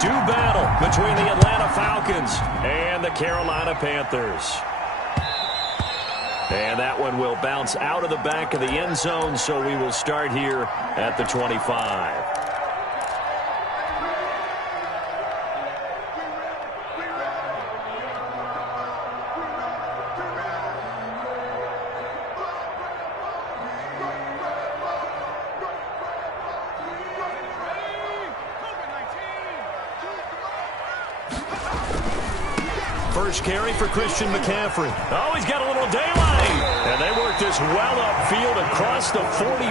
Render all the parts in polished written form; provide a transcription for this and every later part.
do battle between the Atlanta Falcons and the Carolina Panthers. And that one will bounce out of the back of the end zone, so we will start here at the 25. First carry for Christian McCaffrey. Oh, he's got a little daylight. And they work this well upfield across the 45.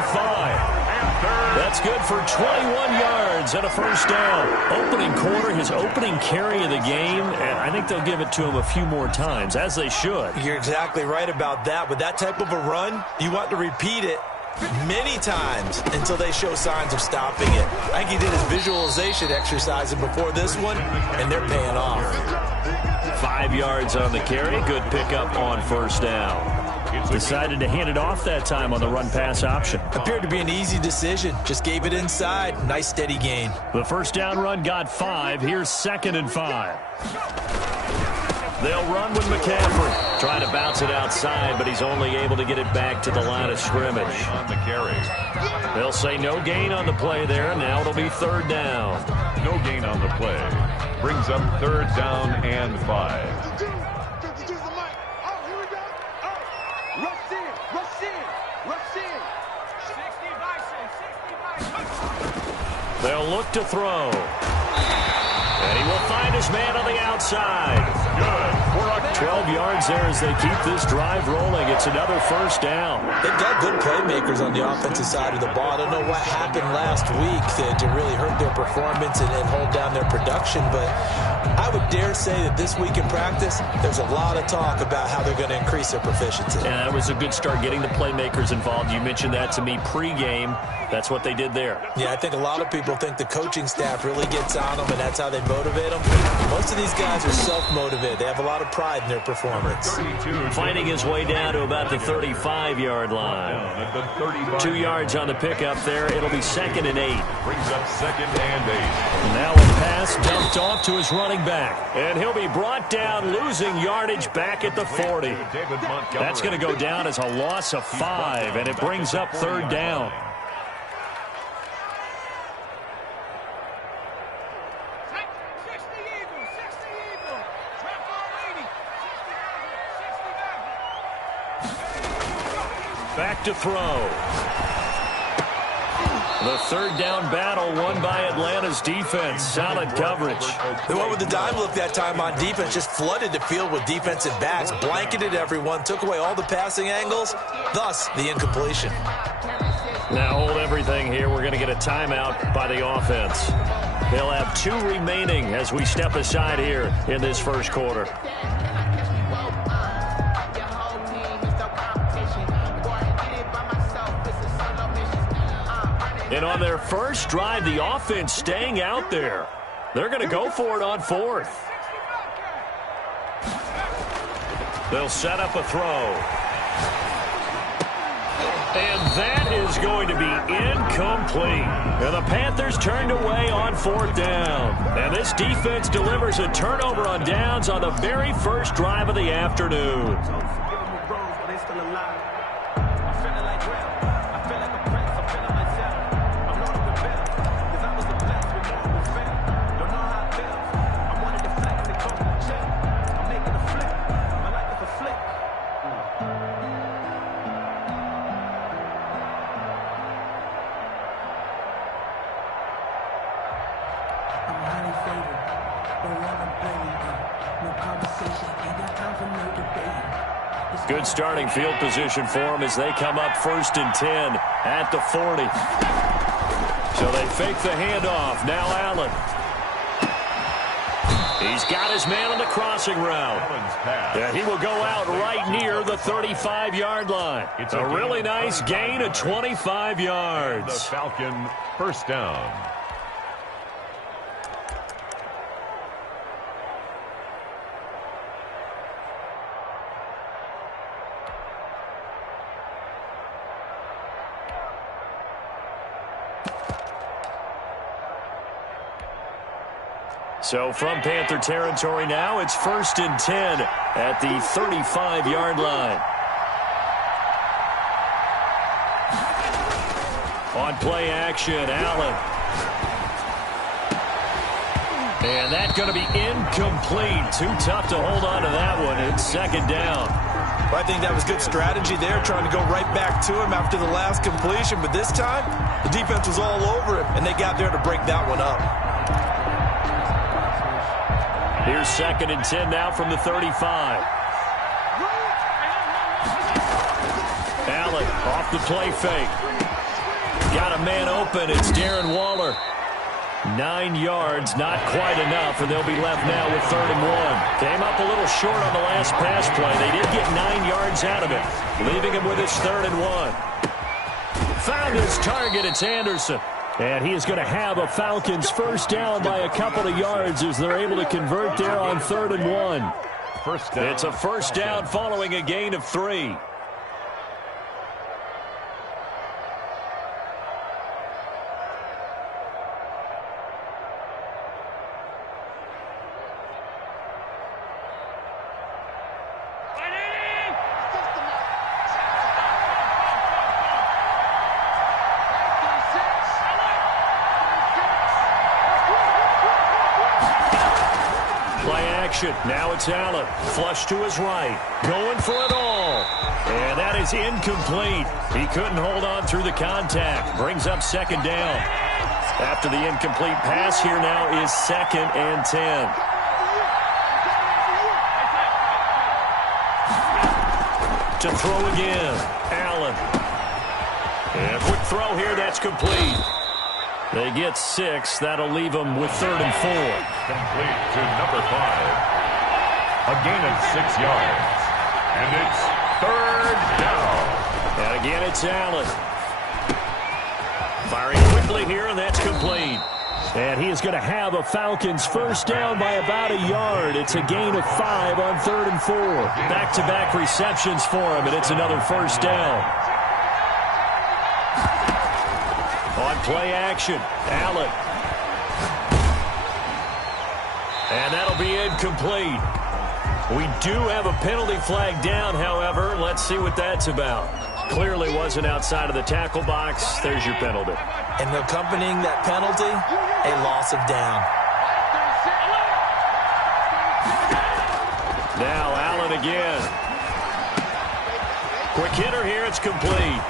That's good for 21 yards and a first down. Opening quarter, his opening carry of the game, and I think they'll give it to him a few more times, as they should. You're exactly right about that. With that type of a run, you want to repeat it many times until they show signs of stopping it. I think he did his visualization exercising before this one, and they're paying off. 5 yards on the carry. Good pickup on first down. Decided to hand it off that time on the run-pass option. Appeared to be an easy decision. Just gave it inside. Nice, steady gain. The first down run got 5. Here's 2nd and 5. They'll run with McCaffrey. Trying to bounce it outside, but he's only able to get it back to the line of scrimmage. On the carry. They'll say no gain on the play there. Now it'll be 3rd down. No gain on the play. Brings up 3rd down and 5. They'll look to throw. And he will find his man on the outside. Good. 12 yards there as they keep this drive rolling. It's another first down. They've got good playmakers on the offensive side of the ball. I don't know what happened last week to really hurt their performance and hold down their production, but I would dare say that this week in practice, there's a lot of talk about how they're going to increase their proficiency. Yeah, that was a good start getting the playmakers involved. You mentioned that to me pregame. That's what they did there. Yeah, I think a lot of people think the coaching staff really gets on them, and that's how they motivate them. Most of these guys are self-motivated. They have a lot of pride in their performance. Finding his way down to about the 35-yard line. 2 yards on the pickup there. It'll be 2nd and 8. Brings up 2nd and 8. Now a pass dumped off to his running back. And he'll be brought down, losing yardage back at the 40. That's going to go down as a loss of 5, and it brings up 3rd down. Back to throw. The 3rd down battle won by Atlanta's defense. Solid coverage. They went with the dime look that time on defense. Just flooded the field with defensive backs. Blanketed everyone. Took away all the passing angles. Thus, the incompletion. Now hold everything here. We're going to get a timeout by the offense. They'll have 2 remaining as we step aside here in this first quarter. And on their first drive, the offense staying out there. They're going to go for it on 4th. They'll set up a throw. And that is going to be incomplete. And the Panthers turned away on 4th down. And this defense delivers a turnover on downs on the very first drive of the afternoon. Good starting field position for them as they come up 1st and 10 at the 40. So they fake the handoff. Now Allen. He's got his man on the crossing route. Yeah, he will go out right near the 35-yard line. It's a really nice gain of 25 yards. The Falcon first down. So from Panther territory now, it's 1st and 10 at the 35-yard line. On play action, Allen. And that's going to be incomplete. Too tough to hold on to that one. It's 2nd down. Well, I think that was good strategy there, trying to go right back to him after the last completion. But this time, the defense was all over him, and they got there to break that one up. Here's 2nd and 10 now from the 35. Allen off the play fake. Got a man open. It's Darren Waller. 9 yards, not quite enough, and they'll be left now with 3rd and 1. Came up a little short on the last pass play. They did get 9 yards out of it, leaving him with his 3rd and 1. Found his target. It's Anderson. And he is going to have a Falcons first down by a couple of yards as they're able to convert there on 3rd and 1. First down. It's a first down following a gain of 3. Now it's Allen. Flush to his right. Going for it all. And that is incomplete. He couldn't hold on through the contact. Brings up 2nd down. After the incomplete pass, here now is 2nd and 10. To throw again. Allen. And a quick throw here. That's complete. They get 6. That'll leave them with 3rd and 4. Complete to number 5. A gain of 6 yards. And it's 3rd down. And again, it's Allen. Firing quickly here, and that's complete. And he is going to have a Falcons first down by about a yard. It's a gain of 5 on 3rd and 4. Back-to-back receptions for him, and it's another first down. On play action, Allen. And that'll be incomplete. We do have a penalty flag down, however. Let's see what that's about. Clearly wasn't outside of the tackle box. There's your penalty. And accompanying that penalty, a loss of down. Now Allen again. Quick hitter here. It's complete.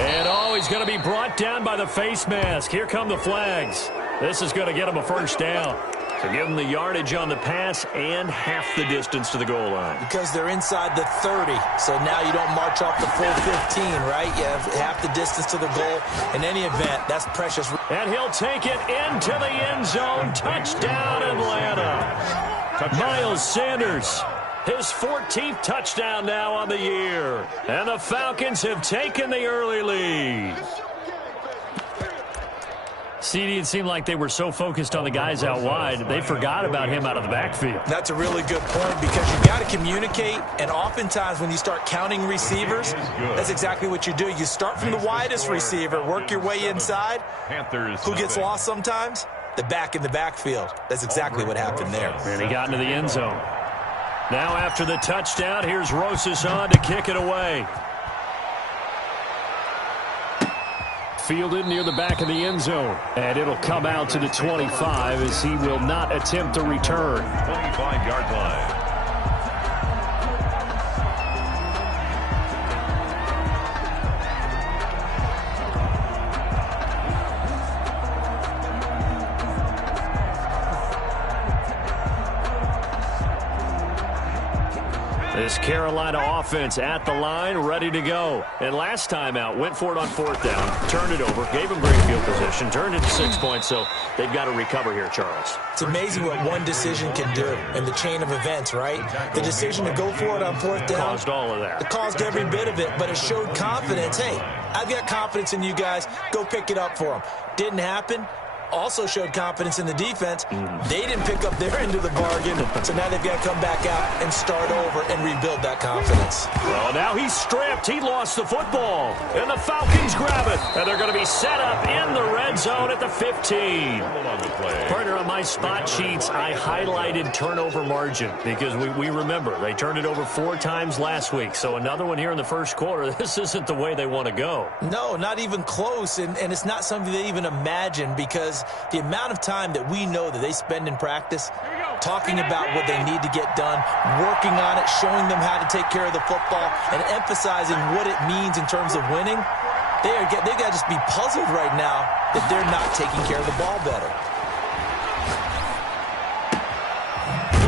And he's going to be brought down by the face mask. Here come the flags. This is going to get him a first down. So give them the yardage on the pass and half the distance to the goal line. Because they're inside the 30, so now you don't march off the full 15, right? You have half the distance to the goal. In any event, that's precious. And he'll take it into the end zone. Touchdown, Atlanta. Miles Sanders, his 14th touchdown now on the year. And the Falcons have taken the early lead. CD, it seemed like they were so focused on the guys out wide, they forgot about him out of the backfield. That's a really good point because you've got to communicate, and oftentimes when you start counting receivers, that's exactly what you do. You start from the widest receiver, work your way inside. Who gets lost sometimes? The back in the backfield. That's exactly what happened there. And he got into the end zone. Now after the touchdown, here's Rosas on to kick it away. Fielded near the back of the end zone. And it'll come out to the 25 as he will not attempt to return. 25-yard line. This Carolina offense at the line, ready to go. And last time out, went for it on 4th down, turned it over, gave them great field position, turned it to 6 points, so they've got to recover here, Charles. It's amazing what one decision can do in the chain of events, right? The decision to go for it on 4th down. Caused all of that. It caused every bit of it, but it showed confidence. Hey, I've got confidence in you guys. Go pick it up for them. Didn't happen. also showed confidence in the defense. They didn't pick up their end of the bargain, so now they've got to come back out and start over and rebuild that confidence. Well, now he's stripped. He lost the football. And the Falcons grab it. And they're going to be set up in the red zone at the 15. Partner, on my spot sheets, I highlighted turnover margin because we remember they turned it over 4 times last week. So another one here in the first quarter. This isn't the way they want to go. No, not even close. And it's not something they even imagine, because the amount of time that we know that they spend in practice talking about what they need to get done, working on it, showing them how to take care of the football, and emphasizing what it means in terms of winning, they got to just be puzzled right now that they're not taking care of the ball better.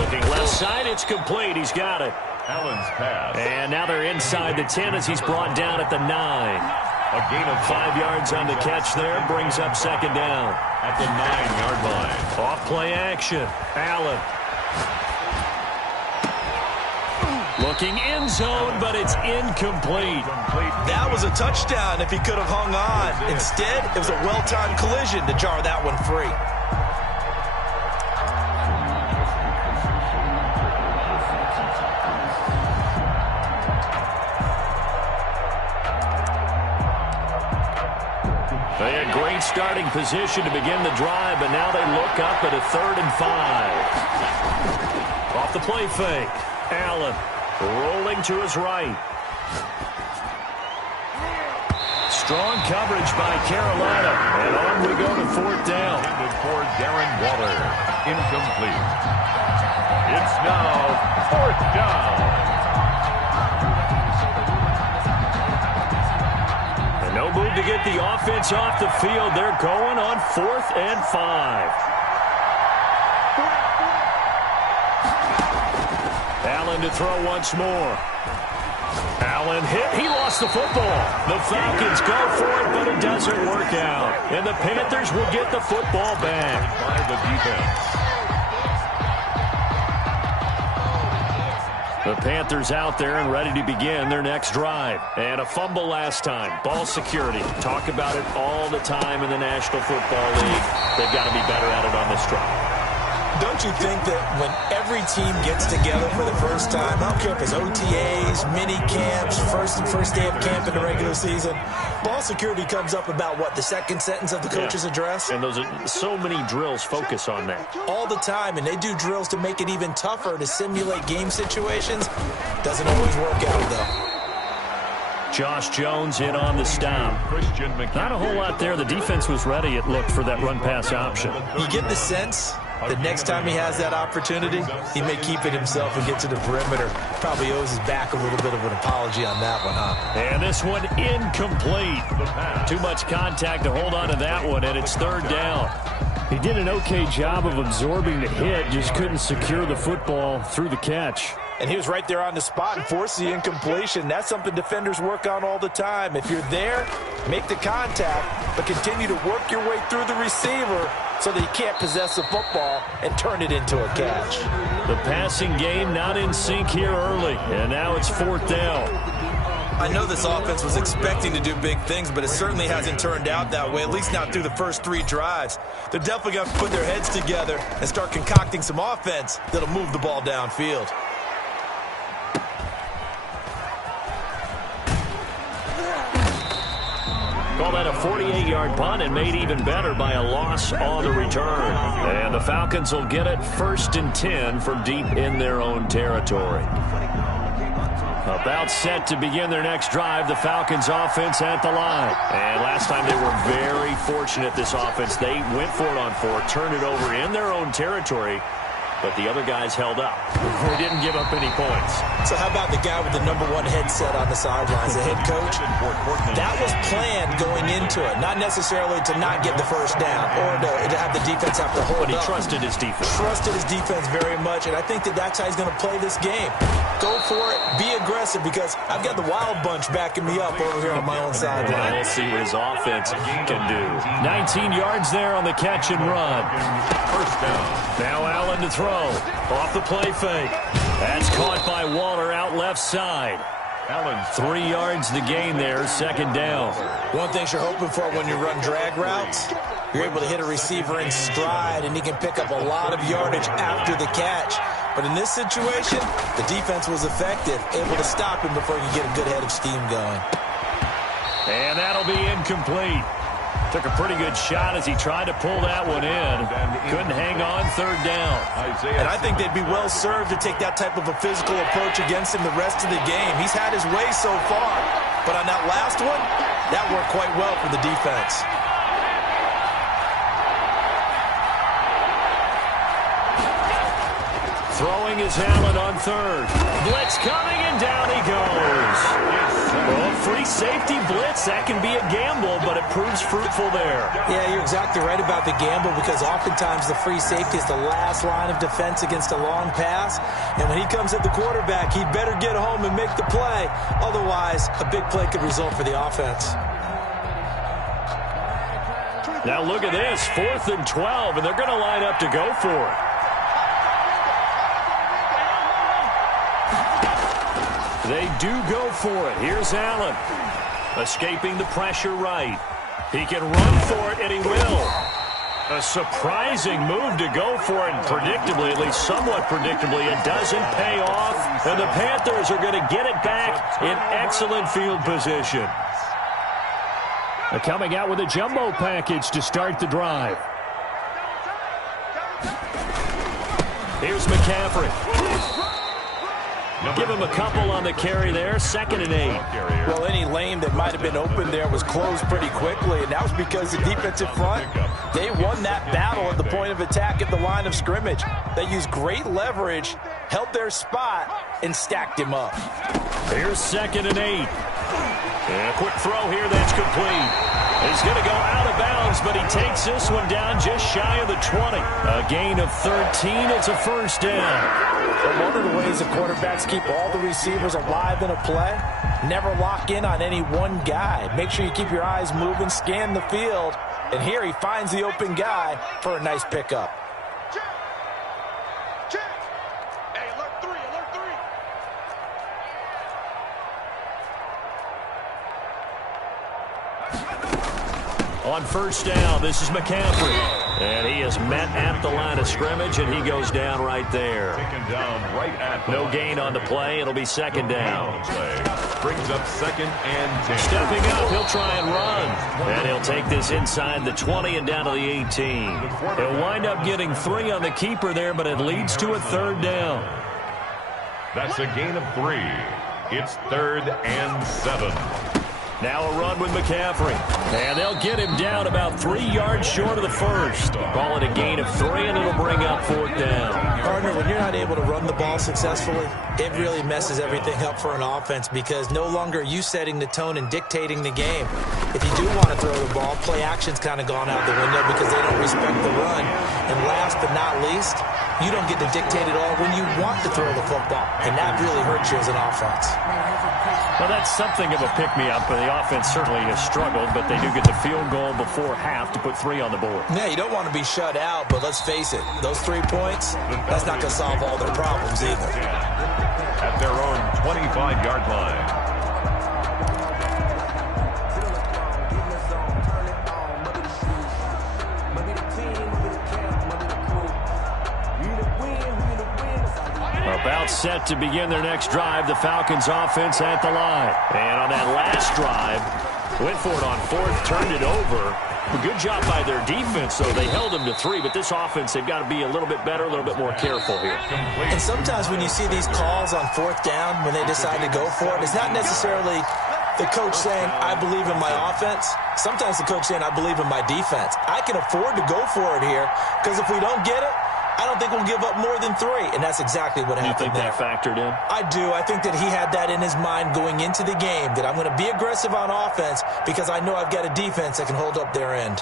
Looking left side, it's complete. He's got it. Allen's pass. And now they're inside the 10 as he's brought down at the 9. A gain of 5 yards on the catch there, brings up second down. at the 9-yard line. Off play action. Allen. Looking end zone, but it's incomplete. That was a touchdown if he could have hung on. Instead, it was a well-timed collision to jar that one free. They had great starting position to begin the drive, but now they look up at a 3rd and 5. Off the play fake. Allen rolling to his right. Strong coverage by Carolina. And on we go to 4th down. For Darren Waller. Incomplete. It's now 4th down. No move to get the offense off the field. They're going on 4th and 5. Allen to throw once more. Allen hit. He lost the football. The Falcons go for it, but it doesn't work out. And the Panthers will get the football back. By the defense. The Panthers out there and ready to begin their next drive. And a fumble last time. Ball security. Talk about it all the time in the National Football League. They've got to be better at it on this drive. Don't you think that when every team gets together for the first time, I don't care if it's OTAs, mini camps, first day of camp in the regular season, ball security comes up about, what, the second sentence of the coach's address? And those are so many drills focus on that. All the time, and they do drills to make it even tougher to simulate game situations. Doesn't always work out, though. Josh Jones in on the stop. Not a whole lot there. The defense was ready, it looked, for that run-pass option. You get the sense that next time he has that opportunity, he may keep it himself and get to the perimeter. Probably owes his back a little bit of an apology on that one, huh? And this one incomplete. Too much contact to hold on to that one, and it's 3rd down. He did an okay job of absorbing the hit, just couldn't secure the football through the catch. And he was right there on the spot and forced the incompletion. That's something defenders work on all the time. If you're there, make the contact, but continue to work your way through the receiver so that he can't possess the football and turn it into a catch. The passing game not in sync here early, and now it's 4th down. I know this offense was expecting to do big things, but it certainly hasn't turned out that way, at least not through the first 3 drives. They're definitely going to put their heads together and start concocting some offense that'll move the ball downfield. Call that a 48-yard punt, and made even better by a loss on the return. And the Falcons will get it 1st and 10 from deep in their own territory. About set to begin their next drive, the Falcons offense at the line. And last time they were very fortunate, this offense. They went for it on 4, turned it over in their own territory, but the other guys held up. They didn't give up any points. So how about the guy with the #1 headset on the sidelines, the head coach? That was planned going into it, not necessarily to not get the first down or to have the defense have to hold up. But he trusted his defense. Trusted his defense very much, and I think that that's how he's going to play this game. Go for it, be aggressive, because I've got the wild bunch backing me up over here on my own sideline. We'll see what his offense can do. 19 yards there on the catch and run. 1st down. Now Allen to throw. Off the play fake. That's caught by Waller out left side. Allen 3 yards to gain there, 2nd down. One thing you're hoping for when you run drag routes, You're able to hit a receiver in stride, and he can pick up a lot of yardage after the catch. But in this situation, the defense was effective, able to stop him before he could get a good head of steam going. And that'll be incomplete. Took a pretty good shot as he tried to pull that one in. Couldn't hang on third down. And I think they'd be well served to take that type of a physical approach against him the rest of the game. He's had his way so far. But on that last one, that worked quite well for the defense. Throwing is Allen on third. Blitz coming, and down he goes. Well, free safety blitz, that can be a gamble, but it proves fruitful there. Yeah, you're exactly right about the gamble, because oftentimes the free safety is the last line of defense against a long pass. And when he comes at the quarterback, he'd better get home and make the play. Otherwise, a big play could result for the offense. Now look at this, 4th and 12, and they're going to line up to go for it. They do go for it. Here's Allen. Escaping the pressure right. He can run for it, and he will. A surprising move to go for it, and predictably, at least somewhat predictably, it doesn't pay off. And the Panthers are going to get it back in excellent field position. They're coming out with a jumbo package to start the drive. Here's McCaffrey. Give him a couple on the carry there. 2nd and 8. Well, any lane that might have been open there was closed pretty quickly, and that was because the defensive front, they won that battle at the point of attack at the line of scrimmage. They used great leverage, held their spot, and stacked him up. Here's 2nd and 8. And a quick throw here that's complete. He's going to go out of bounds, but he takes this one down just shy of the 20. A gain of 13. It's a first down. But one of the ways the quarterbacks keep all the receivers alive in a play, never lock in on any one guy. Make sure you keep your eyes moving, scan the field, and here he finds the open guy for a nice pickup. Hey, alert 3, alert 3. On first down, this is McCaffrey. And he is met at the line of scrimmage, and he goes down right there. No gain on the play. It'll be 2nd down. Brings up 2nd and 10. Stepping up, he'll try and run. And he'll take this inside the 20 and down to the 18. He'll wind up getting 3 on the keeper there, but it leads to a 3rd down. That's a gain of 3. It's 3rd and 7. Now a run with McCaffrey. And they'll get him down about 3 yards short of the first. Call it a gain of 3, and it'll bring up 4th down. Partner, when you're not able to run the ball successfully, it really messes everything up for an offense, because no longer are you setting the tone and dictating the game. If you do want to throw the ball, play action's kind of gone out the window because they don't respect the run. And last but not least, you don't get to dictate it all when you want to throw the football. And that really hurts you as an offense. Well, that's something of a pick-me-up, but the offense certainly has struggled, but they do get the field goal before half to put 3 on the board. Yeah, you don't want to be shut out, but let's face it, those 3 points, that's not going to solve all their problems either. At their own 25-yard line. About set to begin their next drive, the Falcons offense at the line. And on that last drive, went for it on 4th, turned it over. A good job by their defense, though. They held them to 3, but this offense, they've got to be a little bit better, a little bit more careful here. And sometimes when you see these calls on 4th down, when they decide to go for it, it's not necessarily the coach saying, I believe in my offense. Sometimes the coach saying, I believe in my defense. I can afford to go for it here, because if we don't get it, I don't think we'll give up more than 3, and that's exactly what happened there. You think that factored in? I do. I think that he had that in his mind going into the game, that I'm going to be aggressive on offense because I know I've got a defense that can hold up their end.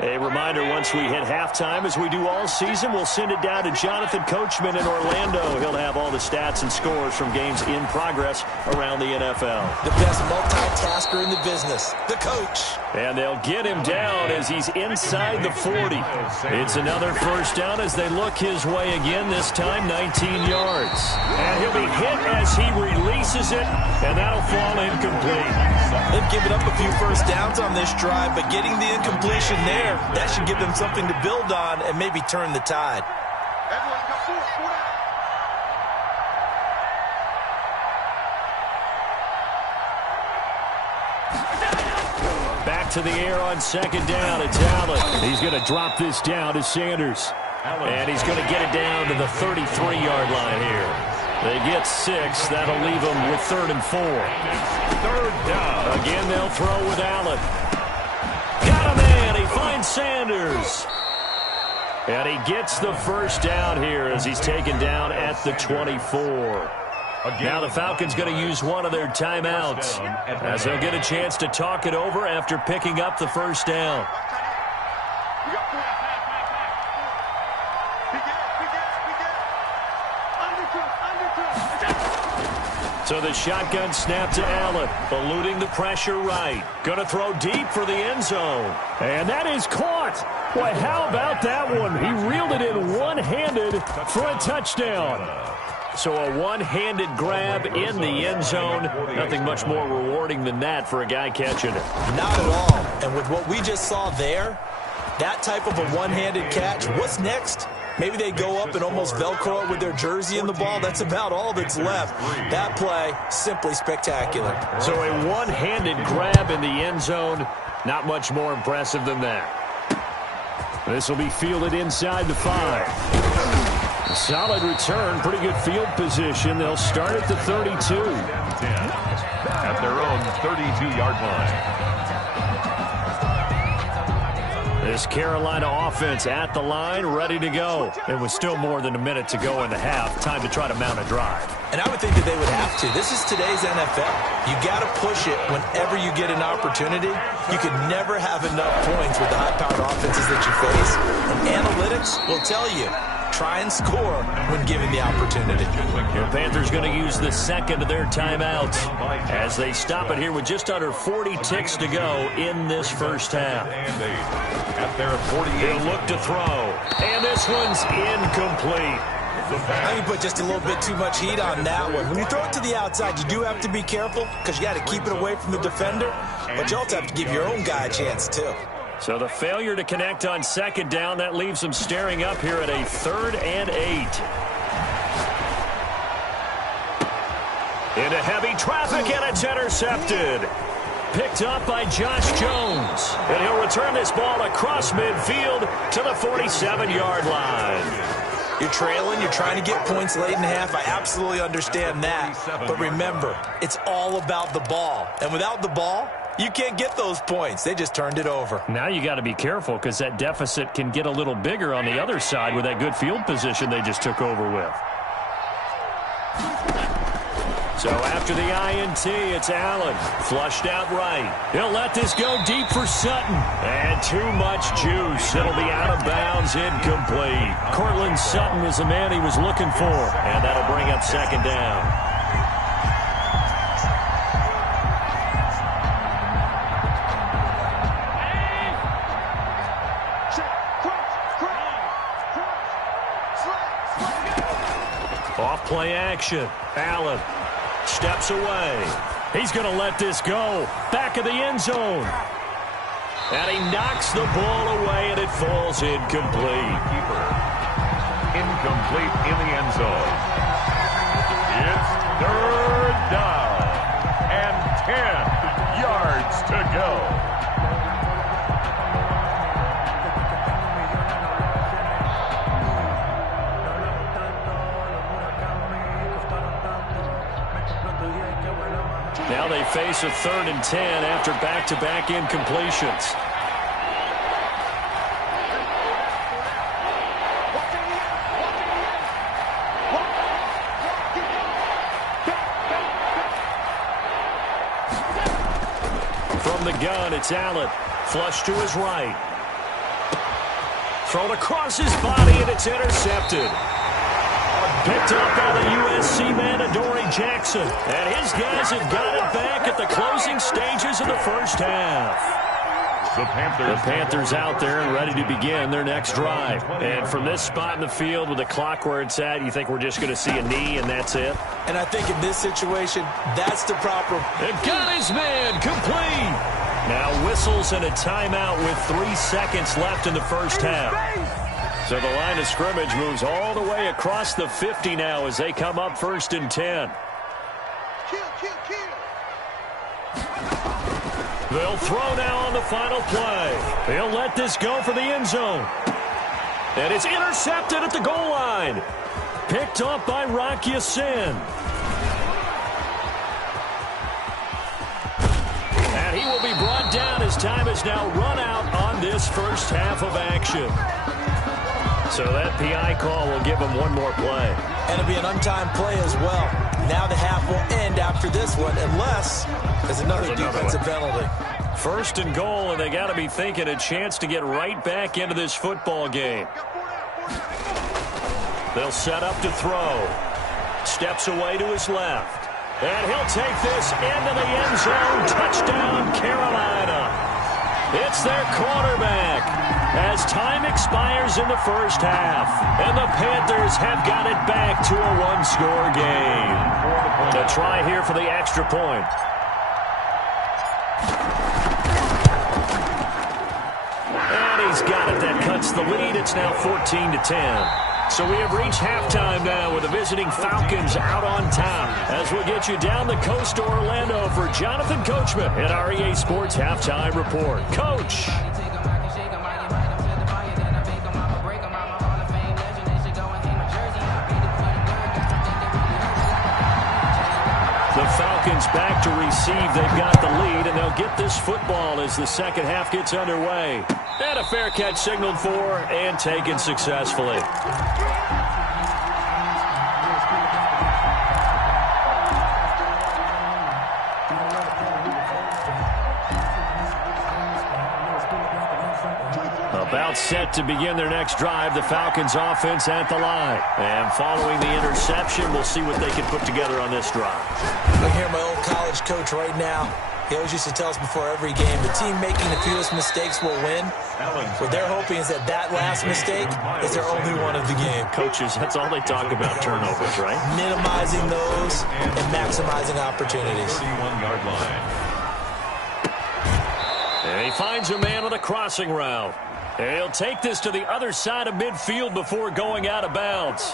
A reminder, once we hit halftime, as we do all season, we'll send it down to Jonathan Coachman in Orlando. He'll have all the stats and scores from games in progress around the NFL. The best multitasker in the business, the coach. And they'll get him down as he's inside the 40. It's another first down as they look his way again, this time 19 yards. And he'll be hit as he releases it, and that'll fall incomplete. They've given up a few first downs on this drive, but getting the incompletion there, that should give them something to build on and maybe turn the tide. Back to the air on second down. It's Allen. He's going to drop this down to Sanders. And he's going to get it down to the 33-yard line here. They get 6. That'll leave them with 3rd and 4. Third down. Again, they'll throw with Allen. Got a man. He finds Sanders. And he gets the first down here as he's taken down at the 24. Now the Falcons going to use one of their timeouts as they'll get a chance to talk it over after picking up the first down. So the shotgun snap to Allen, eluding the pressure right. Going to throw deep for the end zone. And that is caught. Boy, how about that one? He reeled it in one-handed for a touchdown. So a one-handed grab in the end zone. Nothing much more rewarding than that for a guy catching it. Not at all. And with what we just saw there, that type of a one-handed catch, what's next? Maybe they go up and almost Velcro it with their jersey in the ball. That's about all that's left. That play, simply spectacular. So a one-handed grab in the end zone. Not much more impressive than that. This will be fielded inside the 5. Solid return, pretty good field position. They'll start at the 32. 10 at their own 32-yard line. This Carolina offense at the line, ready to go. It was still more than a minute to go in the half. Time to try to mount a drive. And I would think that they would have to. This is today's NFL. You got to push it whenever you get an opportunity. You could never have enough points with the high-powered offenses that you face. And analytics will tell you, try and score when given the opportunity. The Panthers going to use the second of their timeouts as they stop it here with just under 40 ticks to go in this first half. At their 48. They'll look to throw. And this one's incomplete. I can put just a little bit too much heat on that one. When you throw it to the outside, you do have to be careful because you got to keep it away from the defender, but you also have to give your own guy a chance too. So the failure to connect on second down, that leaves them staring up here at a 3rd and 8. Into heavy traffic, and it's intercepted. Picked up by Josh Jones. And he'll return this ball across midfield to the 47-yard line. You're trailing, you're trying to get points late in half. I absolutely understand that. But remember, it's all about the ball. And without the ball, you can't get those points. They just turned it over. Now you got to be careful because that deficit can get a little bigger on the other side with that good field position they just took over with. So after the INT, it's Allen. Flushed out right. He'll let this go deep for Sutton. And too much juice. It'll be out of bounds, incomplete. Cortland Sutton was the man he was looking for. And that'll bring up second down. Off-play action. Allen steps away. He's going to let this go. Back of the end zone. And he knocks the ball away, and it falls incomplete. Keeper. Incomplete in the end zone. It's 3rd down. And 10 yards to go. Now they face a 3rd and 10 after back-to-back incompletions. From the gun, it's Allen. Flush to his right. Thrown across his body, and it's intercepted. Picked up by the USC man, Adoree Jackson. And his guys have got it back at the closing stages of the first half. The Panthers out there and ready to begin their next drive. And from this spot in the field with the clock where it's at, you think we're just going to see a knee and that's it? And I think in this situation, that's the proper. It got his man complete. Now whistles and a timeout with 3 seconds left in the first half. So the line of scrimmage moves all the way across the 50 now as they come up 1st and 10. They'll throw now on the final play. They'll let this go for the end zone. And it's intercepted at the goal line. Picked up by Rocky Sin. And he will be brought down as time is now run out on this first half of action. So that PI call will give him one more play. And it'll be an untimed play as well. Now the half will end after this one unless there's another defensive penalty. 1st and goal, and they got to be thinking a chance to get right back into this football game. They'll set up to throw. Steps away to his left. And he'll take this into the end zone. Touchdown, Carolina. It's their quarterback as time expires in the first half. And the Panthers have got it back to a one-score game. The try here for the extra point. And he's got it. That cuts the lead. It's now 14-10. So we have reached halftime now with the visiting Falcons out on top. As we'll get you down the coast to Orlando for Jonathan Coachman at our EA Sports Halftime Report. Coach. The Falcons back to receive. They've got the lead, and they'll get this football as the second half gets underway. And a fair catch signaled for and taken successfully. About set to begin their next drive, the Falcons offense at the line. And following the interception, we'll see what they can put together on this drive. I hear my old college coach right now. He always used to tell us before every game, the team making the fewest mistakes will win. What they're hoping is that that last mistake is their only one of the game. Coaches, that's all they talk about, turnovers, right? Minimizing those and maximizing opportunities. 31-yard line. And he finds a man on a crossing route. And he'll take this to the other side of midfield before going out of bounds.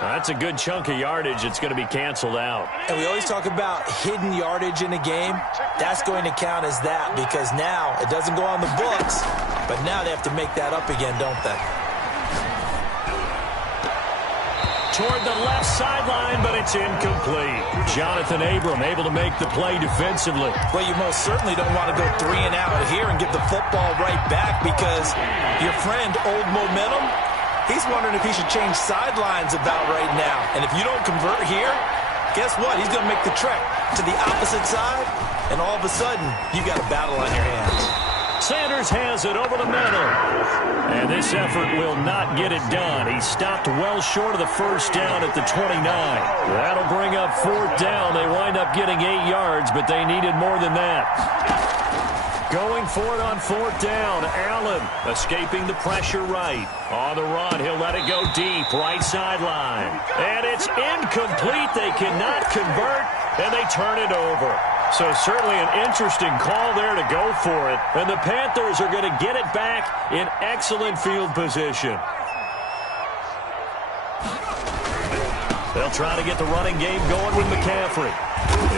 That's a good chunk of yardage. It's going to be canceled out. And we always talk about hidden yardage in a game. That's going to count as that because now it doesn't go on the books, but now they have to make that up again, don't they? Toward the left sideline, but it's incomplete. Jonathan Abram able to make the play defensively. Well, you most certainly don't want to go 3 and out here and give the football right back because your friend, Old Momentum, he's wondering if he should change sidelines about right now. And if you don't convert here, guess what? He's going to make the trek to the opposite side, and all of a sudden, you got a battle on your hands. Sanders has it over the middle. And this effort will not get it done. He stopped well short of the first down at the 29. That'll bring up 4th down. They wind up getting 8 yards, but they needed more than that. Going for it on 4th down. Allen escaping the pressure right. On the run, he'll let it go deep. Right sideline. And it's incomplete. They cannot convert, and they turn it over. So certainly an interesting call there to go for it. And the Panthers are going to get it back in excellent field position. They'll try to get the running game going with McCaffrey.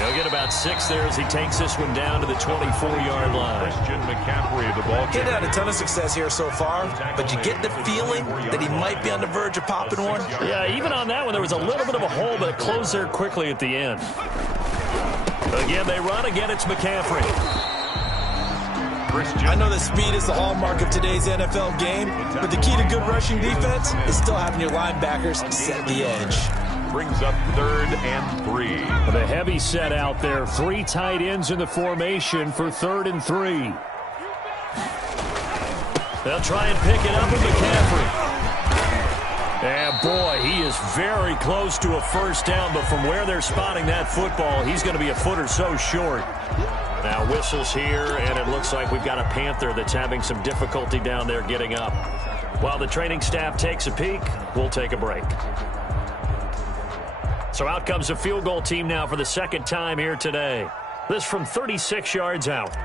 He'll get about 6 there as he takes this one down to the 24-yard line. Christian McCaffrey, the ball. He's had a ton of success here so far, but you get the feeling that he might be on the verge of popping one. Yeah, even on that one, there was a little bit of a hole, but it closed there quickly at the end. Again, they run. Again, it's McCaffrey. I know that speed is the hallmark of today's NFL game, but the key to good rushing defense is still having your linebackers set the edge. Brings up 3rd and 3. The heavy set out there. 3 tight ends in the formation for 3rd and 3. They'll try and pick it up with McCaffrey. And boy, he is very close to a first down, but from where they're spotting that football, he's going to be a foot or so short. Now whistles here, and it looks like we've got a Panther that's having some difficulty down there getting up. While the training staff takes a peek, we'll take a break. So out comes a field goal team now for the second time here today. This from 36 yards out.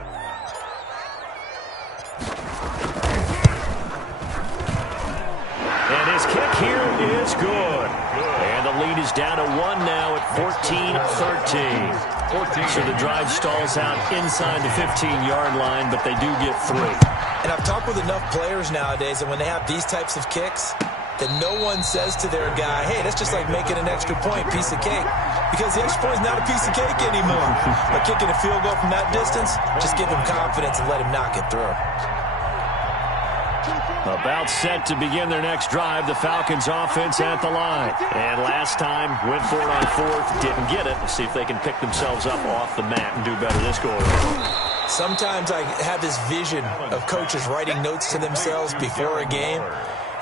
And his kick here is good. And the lead is down to 1 now at 14-13. So the drive stalls out inside the 15-yard line, but they do get 3. And I've talked with enough players nowadays, and when they have these types of kicks, that no one says to their guy, hey, that's just like making an extra point, piece of cake. Because the extra point is not a piece of cake anymore. But kicking a field goal from that distance, just give him confidence and let him knock it through. About set to begin their next drive, the Falcons offense at the line. And last time, went for it on 4th, didn't get it. Let's see if they can pick themselves up off the mat and do better this go around. Sometimes I have this vision of coaches writing notes to themselves before a game.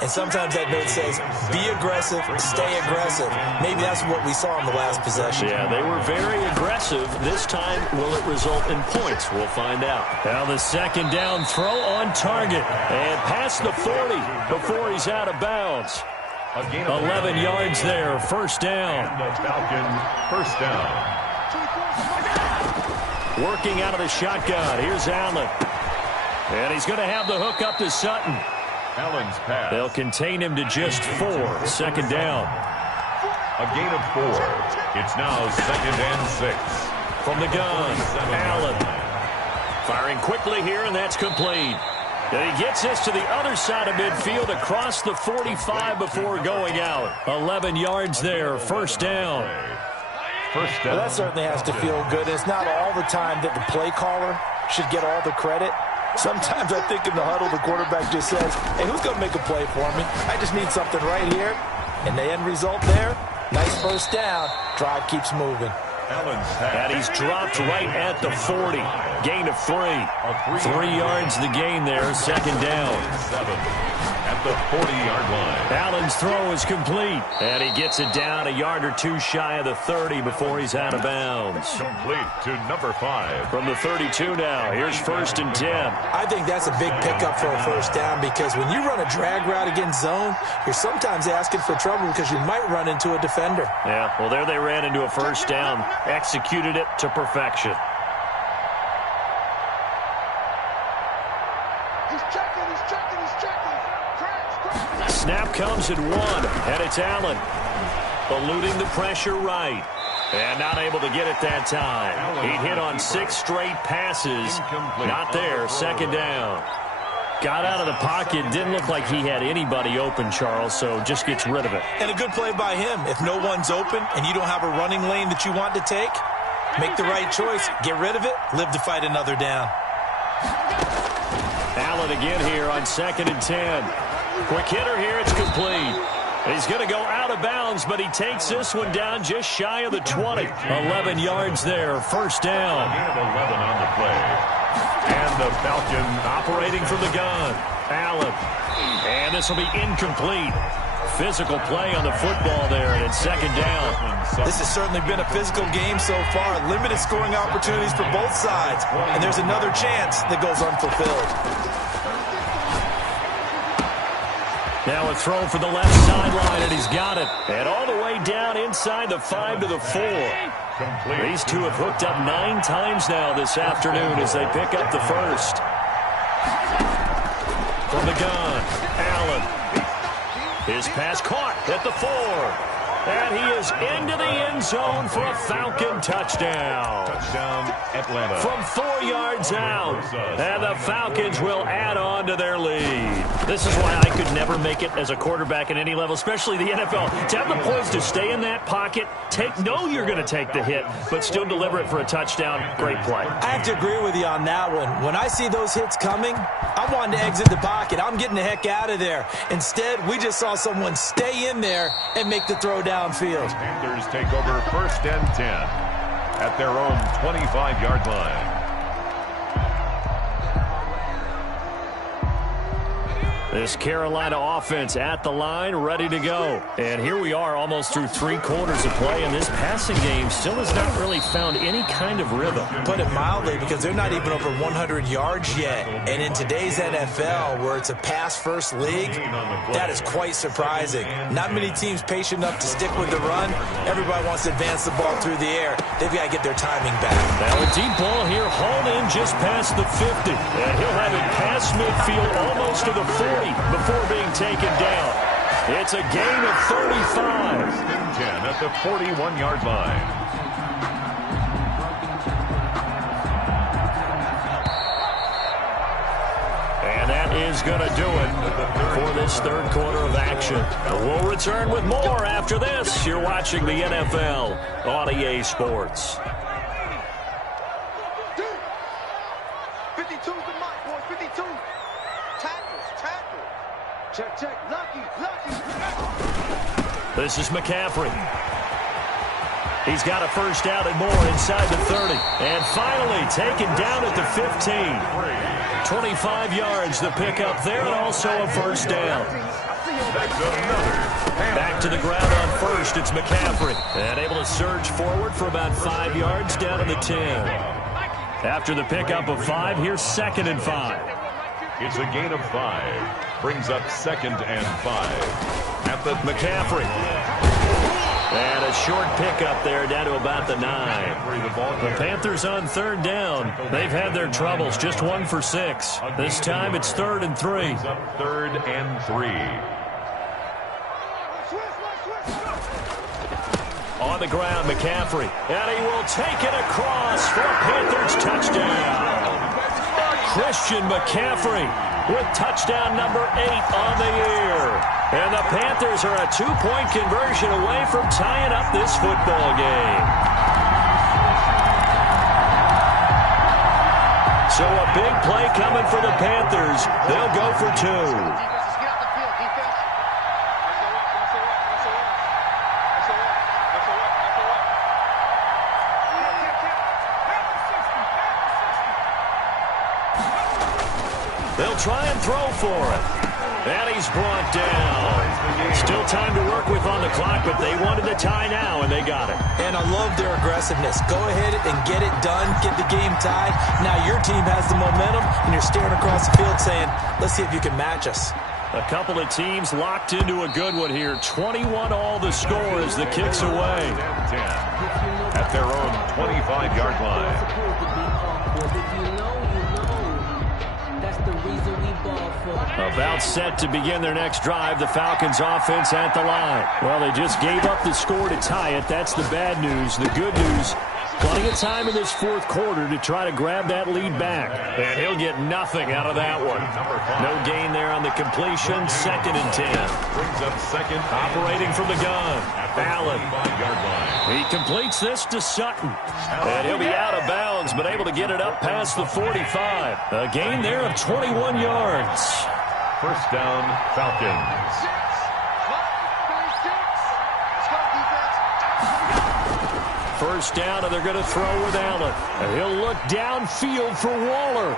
And sometimes that note says, be aggressive, stay aggressive. Maybe that's what we saw in the last possession. Yeah, they were very aggressive. This time, will it result in points? We'll find out. Now the second down throw on target. And past the 40 before he's out of bounds. 11 yards there, first down. The Falcons, first down. Working out of the shotgun. Here's Allen. And he's going to have the hook up to Sutton. Allen's pass. They'll contain him to just 4. Second down. A gain of 4. It's now 2nd and 6. From the gun, Allen. Firing quickly here, and that's complete. And he gets this to the other side of midfield across the 45 before going out. 11 yards there, first down. First down. Well, that certainly has to feel good. It's not all the time that the play caller should get all the credit. Sometimes I think in the huddle, the quarterback just says, hey, who's going to make a play for me? I just need something right here. And the end result there, nice first down. Drive keeps moving. And he's dropped right at the 40. Gain of 3. 3 yards the gain there, second down. 7 at the 40-yard line. Allen's throw is complete. And he gets it down a yard or 2 shy of the 30 before he's out of bounds. Complete to number 5. From the 32 now, here's 1st and 10. I think that's a big pickup for a first down because when you run a drag route against zone, you're sometimes asking for trouble because you might run into a defender. Yeah, well, there they ran into a first down. Executed it to perfection. He's checking. Snap comes at 1, and it's Allen. Eluding the pressure right. And not able to get it that time. He hit on 6 straight passes. Not there, second down. Got out of the pocket. Didn't look like he had anybody open, Charles, so just gets rid of it. And a good play by him. If no one's open and you don't have a running lane that you want to take, make the right choice. Get rid of it. Live to fight another down. Allen again here on 2nd and 10. Quick hitter here. It's complete. He's going to go out of bounds, but he takes this one down just shy of the 20. 11 yards there. First down. Gain of 11 on the play. And the Falcons operating from the gun. Allen. And this will be incomplete. Physical play on the football there, and it's second down. This has certainly been a physical game so far. Limited scoring opportunities for both sides. And there's another chance that goes unfulfilled. Now a throw for the left sideline, and he's got it. And all the way down inside the 5 to the 4. These two have hooked up 9 times now this afternoon as they pick up the first. From the gun, Allen. His pass caught at the 4. And he is into the end zone for a Falcon touchdown. Touchdown, Atlanta. From 4 yards out. And the Falcons will add on to their lead. This is why I could never make it as a quarterback at any level, especially the NFL. To have the poise to stay in that pocket, know you're going to take the hit, but still deliver it for a touchdown. Great play. I have to agree with you on that one. When I see those hits coming, I'm wanting to exit the pocket. I'm getting the heck out of there. Instead, we just saw someone stay in there and make the throw downfield. Panthers take over 1st and 10 at their own 25-yard line. This Carolina offense at the line, ready to go. And here we are almost through 3 quarters of play, and this passing game still has not really found any kind of rhythm. Put it mildly, because they're not even over 100 yards yet. And in today's NFL, where it's a pass-first league, that is quite surprising. Not many teams patient enough to stick with the run. Everybody wants to advance the ball through the air. They've got to get their timing back. Now a deep ball here, hauled in just past the 50. And he'll have it past midfield almost to the 40 before being taken down. It's a gain of 35. 10 at the 41-yard line. And that is going to do it for this third quarter of action. We'll return with more after this. You're watching the NFL on EA Sports. 52's the mark, boys. 52. Tackle. Check. Lucky. This is McCaffrey. He's got a first down and more inside the 30. And finally taken down at the 15. 25 yards the pickup there, and also a first down. Back to the ground on first. It's McCaffrey. And able to surge forward for about 5 yards down to the 10. After the pickup of 5, here's 2nd and 5. It's a gain of 5. Brings up 2nd and 5. At the McCaffrey. And a short pickup there down to about the 9. The Panthers on 3rd down. They've had their troubles. Just 1 for 6. This time it's 3rd and 3. 3rd and 3. On the ground, McCaffrey. And he will take it across for a Panthers touchdown. Christian McCaffrey with touchdown number 8 on the year. And the Panthers are a 2-point conversion away from tying up this football game. So a big play coming for the Panthers. They'll go for 2. They'll try and throw for it. And he's brought down. Still time to work with on the clock, but they wanted the tie now, and they got it. And I love their aggressiveness. Go ahead and get it done. Get the game tied. Now your team has the momentum, and you're staring across the field saying, let's see if you can match us. A couple of teams locked into a good one here. 21 all the score as the kick's away. 10 at their own 25-yard line. About set to begin their next drive, the Falcons offense at the line. Well, they just gave up the score to tie it. That's the bad news. The good news, plenty of time in this fourth quarter to try to grab that lead back. And he'll get nothing out of that one. No gain there on the completion. 2nd and 10. Brings up 2nd. Operating from the gun. Allen. He completes this to Sutton. And he'll be out of bounds, but able to get it up past the 45. A gain there of 21 yards. First down, Falcons. First down, and they're going to throw with Allen. And he'll look downfield for Waller.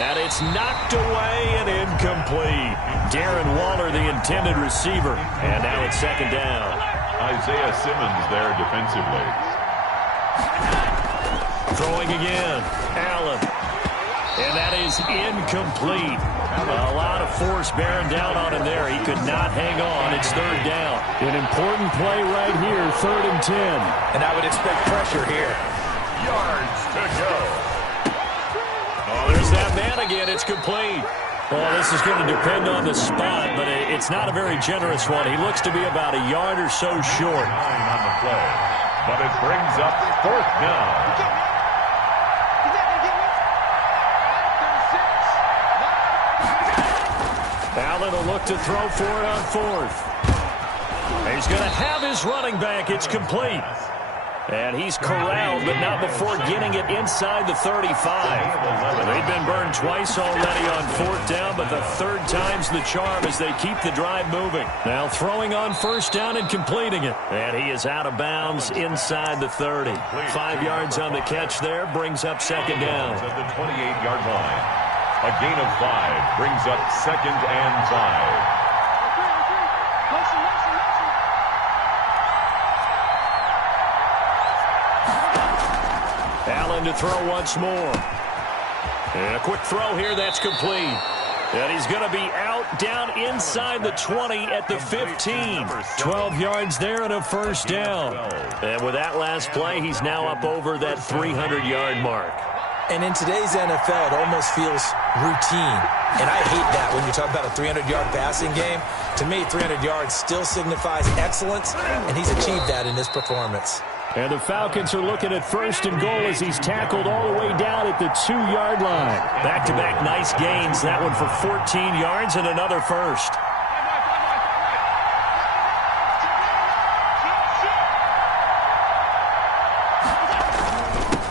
And it's knocked away and incomplete. Darren Waller, the intended receiver. And now it's 2nd down. Isaiah Simmons there defensively. Throwing again. Allen. And that is incomplete. A lot of force bearing down on him there. He could not hang on. It's 3rd down. An important play right here, 3rd and 10. And I would expect pressure here. Yards to go. Oh, there's that man again. It's complete. Well, this is going to depend on the spot, but it's not a very generous one. He looks to be about a yard or so short. 9 on the play, but it brings up 4th down. Allen will look to throw for it on 4th. He's going to have his running back. It's complete. And he's corralled, but not before getting it inside the 35. They've been burned twice already on 4th down, but the 3rd time's the charm as they keep the drive moving. Now throwing on 1st down and completing it. And he is out of bounds inside the 30. 5 yards on the catch there, brings up 2nd down. At the 28-yard line. A gain of 5 brings up 2nd and 5. Allen to throw once more. And a quick throw here, that's complete. And he's going to be out down inside the 20 at the 15. 12 yards there and a first down. And with that last play, he's now up over that 300-yard mark. And in today's NFL, it almost feels routine. And I hate that when you talk about a 300-yard passing game. To me, 300 yards still signifies excellence, and he's achieved that in this performance. And the Falcons are looking at 1st and goal as he's tackled all the way down at the 2-yard line. Back-to-back nice gains. That one for 14 yards and another first.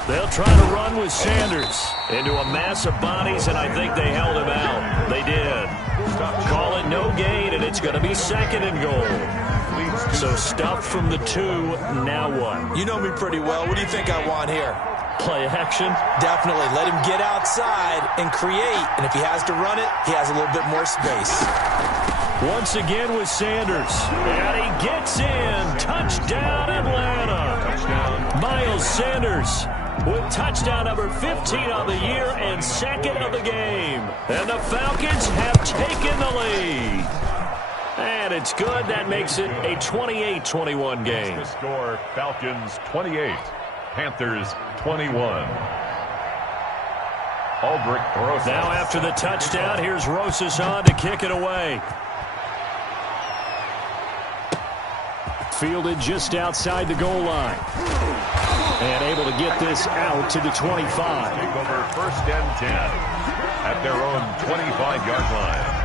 They'll try to run with Sanders into a mass of bodies, and I think they held him out. They did. Call it no gain, and it's going to be 2nd and goal. So stuff from the 2, now what? You know me pretty well. What do you think I want here? Play action? Definitely. Let him get outside and create. And if he has to run it, he has a little bit more space. Once again with Sanders. And he gets in. Touchdown, Atlanta. Touchdown. Miles Sanders with touchdown number 15 on the year and 2nd of the game. And the Falcons have taken the lead. And it's good. That makes it a 28-21 game. The score, Falcons 28, Panthers 21. Albrecht throws. Now after the touchdown, here's Rosas on to kick it away. Fielded just outside the goal line. And able to get this out to the 25. Take over 1st and 10 at their own 25-yard line.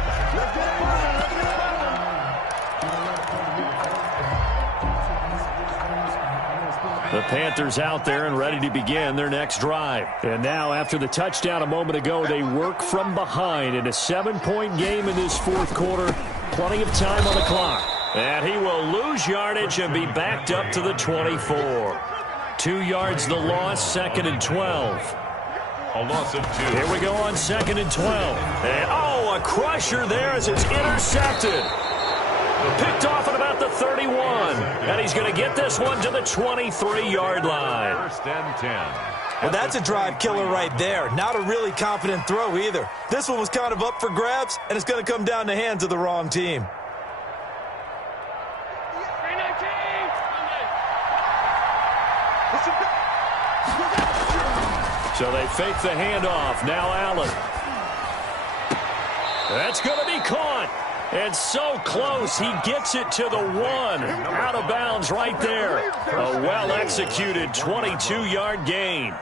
The Panthers out there and ready to begin their next drive. And now, after the touchdown a moment ago, they work from behind in a 7-point game in this 4th quarter. Plenty of time on the clock. And he will lose yardage and be backed up to the 24. 2 yards the loss, 2nd and 12. A loss of 2. Here we go on 2nd and 12. And, a crusher there as it's intercepted. Picked off at about the 31. And he's going to get this one to the 23-yard line. 1st and 10. Well, that's a drive killer right there. Not a really confident throw either. This one was kind of up for grabs, and it's going to come down the hands of the wrong team. So they fake the handoff. Now Allen. That's going to be caught. And so close, he gets it to the 1. Out of bounds right there. A well-executed 22-yard gain.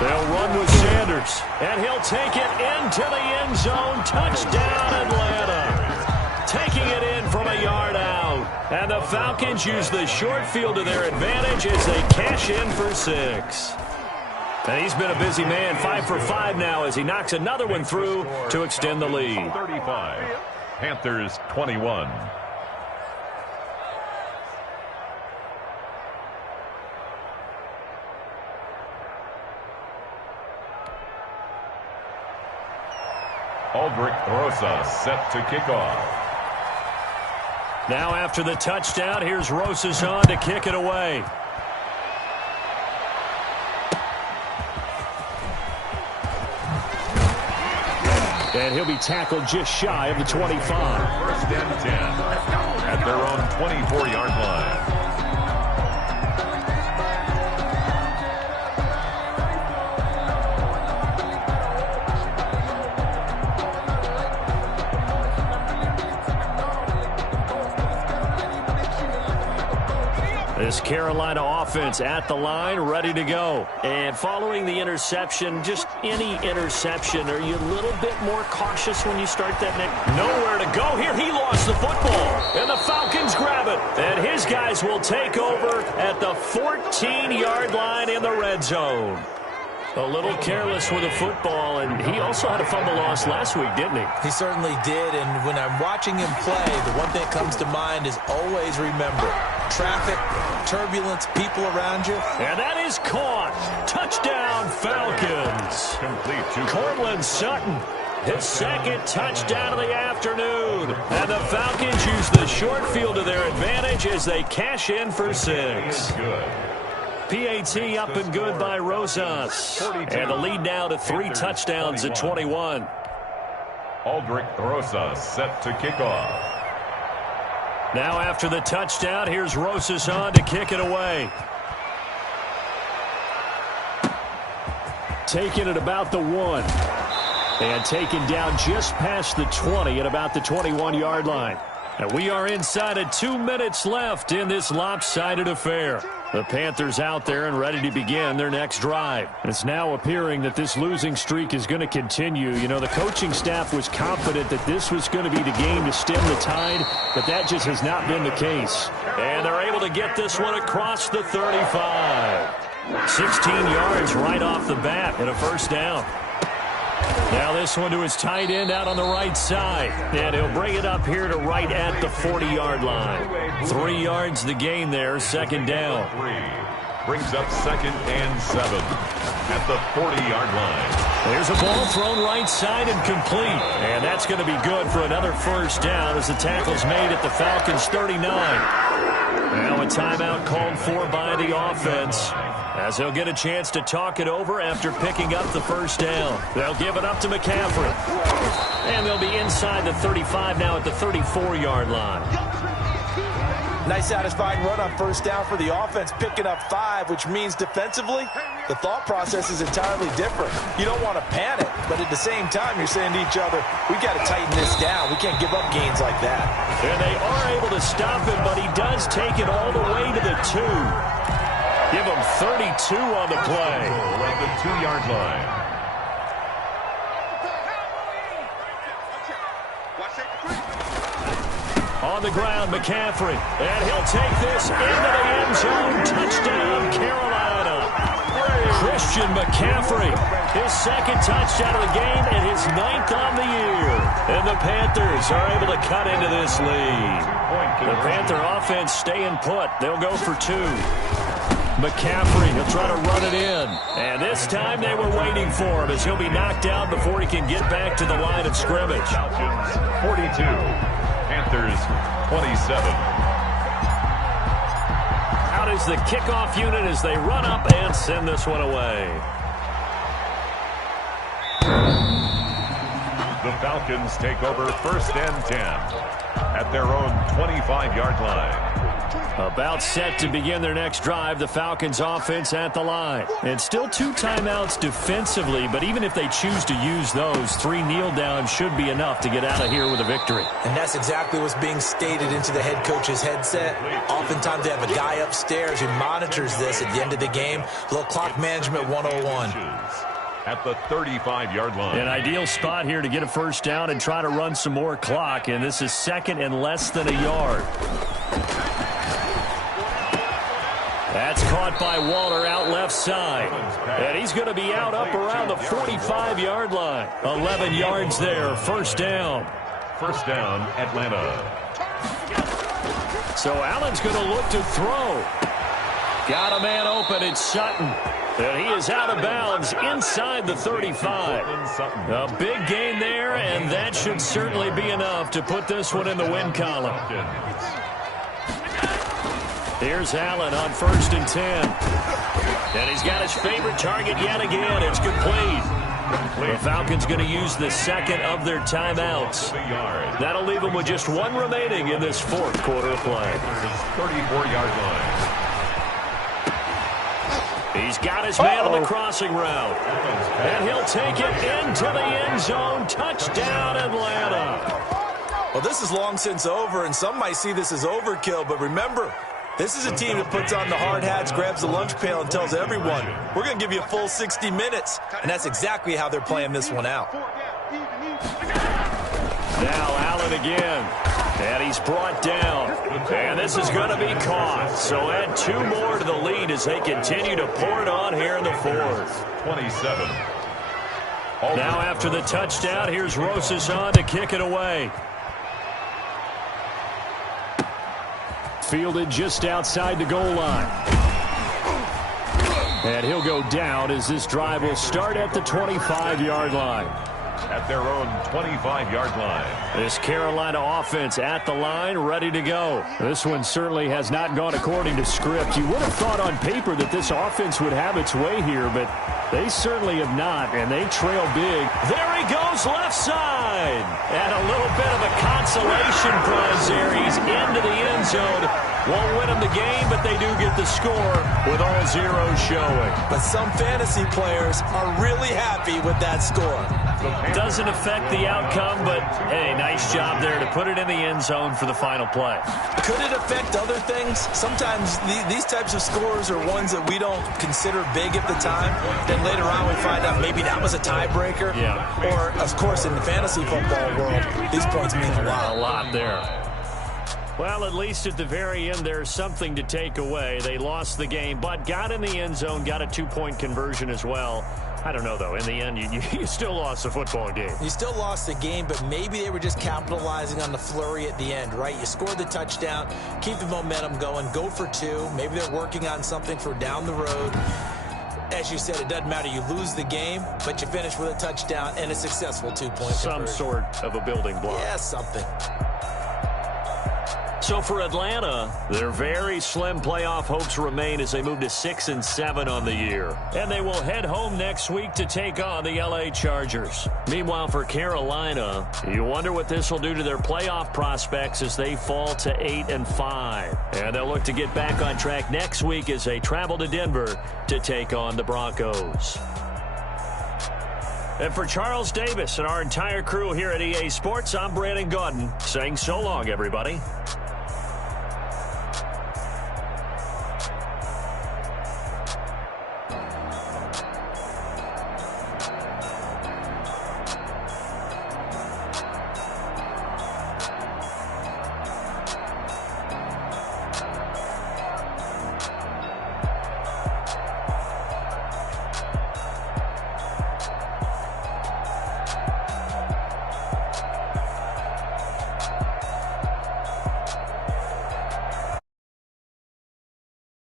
They'll run with Sanders. And he'll take it into the end zone. Touchdown, Atlanta. Taking it in from a yard out. And the Falcons use the short field to their advantage as they cash in for 6. And he's been a busy man, 5 for 5 now as he knocks another one through to extend the lead. 35, Panthers 21. Albrecht Rosa set to kick off. Now after the touchdown, here's Rosas on to kick it away. And he'll be tackled just shy of the 25. 1st and 10 at their own 24-yard line. This Carolina offense at the line, ready to go. And following the interception, just any interception, are you a little bit more cautious when you start that next? Nowhere to go here. He lost the football. And the Falcons grab it. And his guys will take over at the 14-yard line in the red zone. A little careless with the football, and he also had a fumble loss last week, didn't he? He certainly did, and when I'm watching him play, the one thing that comes to mind is always remember, traffic, turbulence, people around you. And that is caught. Touchdown, Falcons. Complete. Cortland Sutton, his second touchdown of the afternoon. And the Falcons use the short field to their advantage as they cash in for 6. Good. PAT up and good by Rosas. And the lead now to 3 touchdowns at 21. Aldrich Rosas set to kick off. Now after the touchdown, here's Rosas on to kick it away. Taking it about the 1. And taken down just past the 20 at about the 21-yard line. And we are inside of 2 minutes left in this lopsided affair. The Panthers out there and ready to begin their next drive. It's now appearing that this losing streak is going to continue. You know, the coaching staff was confident that this was going to be the game to stem the tide, but that just has not been the case. And they're able to get this one across the 35. 16 yards right off the bat and a first down. Now this one to his tight end out on the right side. And he'll bring it up here to right at the 40-yard line. 3 yards the gain there, second down. Brings up 2nd and 7 at the 40-yard line. There's a ball thrown right side and complete. And that's going to be good for another first down as the tackle's made at the Falcons' 39. Now a timeout called for by the offense, as he'll get a chance to talk it over after picking up the first down. They'll give it up to McCaffrey. And they'll be inside the 35 now at the 34-yard line. Nice satisfying run on first down for the offense, picking up 5, which means defensively, the thought process is entirely different. You don't want to panic, but at the same time, you're saying to each other, we got to tighten this down. We can't give up gains like that. And they are able to stop him, but he does take it all the way to the 2. Give him 32 on the play. At the 2-yard line. On the ground, McCaffrey. And he'll take this into the end zone. Touchdown, Carolina. Christian McCaffrey, his second touchdown of the game and his 9th on the year. And the Panthers are able to cut into this lead. The Panther offense staying put. They'll go for 2. McCaffrey, he'll try to run it in. And this time they were waiting for him as he'll be knocked down before he can get back to the line of scrimmage. Falcons 42, Panthers 27. Out is the kickoff unit as they run up and send this one away. The Falcons take over 1st and 10 at their own 25-yard line. About set to begin their next drive, the Falcons offense at the line. And still 2 timeouts defensively, but even if they choose to use those, 3 kneel downs should be enough to get out of here with a victory. And that's exactly what's being stated into the head coach's headset. Oftentimes they have a guy upstairs who monitors this at the end of the game. A little clock management 101. At the 35-yard line. An ideal spot here to get a first down and try to run some more clock, and this is 2nd and less than a yard. That's caught by Waller out left side. And he's going to be out up around the 45-yard line. 11 yards there, first down. First down, Atlanta. So Allen's going to look to throw. Got a man open, it's Sutton. And he is out of bounds inside the 35. A big gain there, and that should certainly be enough to put this one in the win column. Here's Allen on 1st and 10. And he's got his favorite target yet again. It's complete. The Falcons going to use the 2nd of their timeouts. That'll leave them with just 1 remaining in this 4th quarter of play. 34-yard line. He's got his man on the crossing route. And he'll take it into the end zone. Touchdown, Atlanta. Well, this is long since over, and some might see this as overkill, but remember, this is a team that puts on the hard hats, grabs the lunch pail, and tells everyone, we're going to give you a full 60 minutes. And that's exactly how they're playing this one out. Now Allen again. And he's brought down. And this is going to be caught. So add 2 more to the lead as they continue to pour it on here in the 4th. 27. Now after the touchdown, here's Rosas on to kick it away. fielded just outside the goal line. And he'll go down as this drive will start at the 25-yard line. At their own 25-yard line. This Carolina offense at the line, ready to go. This one certainly has not gone according to script. You would have thought on paper that this offense would have its way here, but they certainly have not, and they trail big. There he goes, left side. And a little bit of a consolation prize there. He's into the end zone. Won't win them the game, but they do get the score with all zeros showing. But some fantasy players are really happy with that score. Doesn't affect the outcome, but, hey, nice job there to put it in the end zone for the final play. Could it affect other things? Sometimes these types of scores are ones that we don't consider big at the time. Then later on we find out maybe that was a tiebreaker. Yeah. Or, of course, in the fantasy football world, these points mean a lot. A lot there. Well, at least at the very end, there's something to take away. They lost the game, but got in the end zone, got a 2-point conversion as well. I don't know, though. In the end, you still lost the football game. You still lost the game, but maybe they were just capitalizing on the flurry at the end, right? You scored the touchdown, keep the momentum going, go for 2. Maybe they're working on something for down the road. As you said, it doesn't matter. You lose the game, but you finish with a touchdown and a successful 2-point Some conversion. sort of a building block. Yeah, something. So for Atlanta, their very slim playoff hopes remain as they move to 6-7 on the year. And they will head home next week to take on the LA Chargers. Meanwhile, for Carolina, you wonder what this will do to their playoff prospects as they fall to 8-5. And they'll look to get back on track next week as they travel to Denver to take on the Broncos. And for Charles Davis and our entire crew here at EA Sports, I'm Brandon Gaudin saying so long, everybody.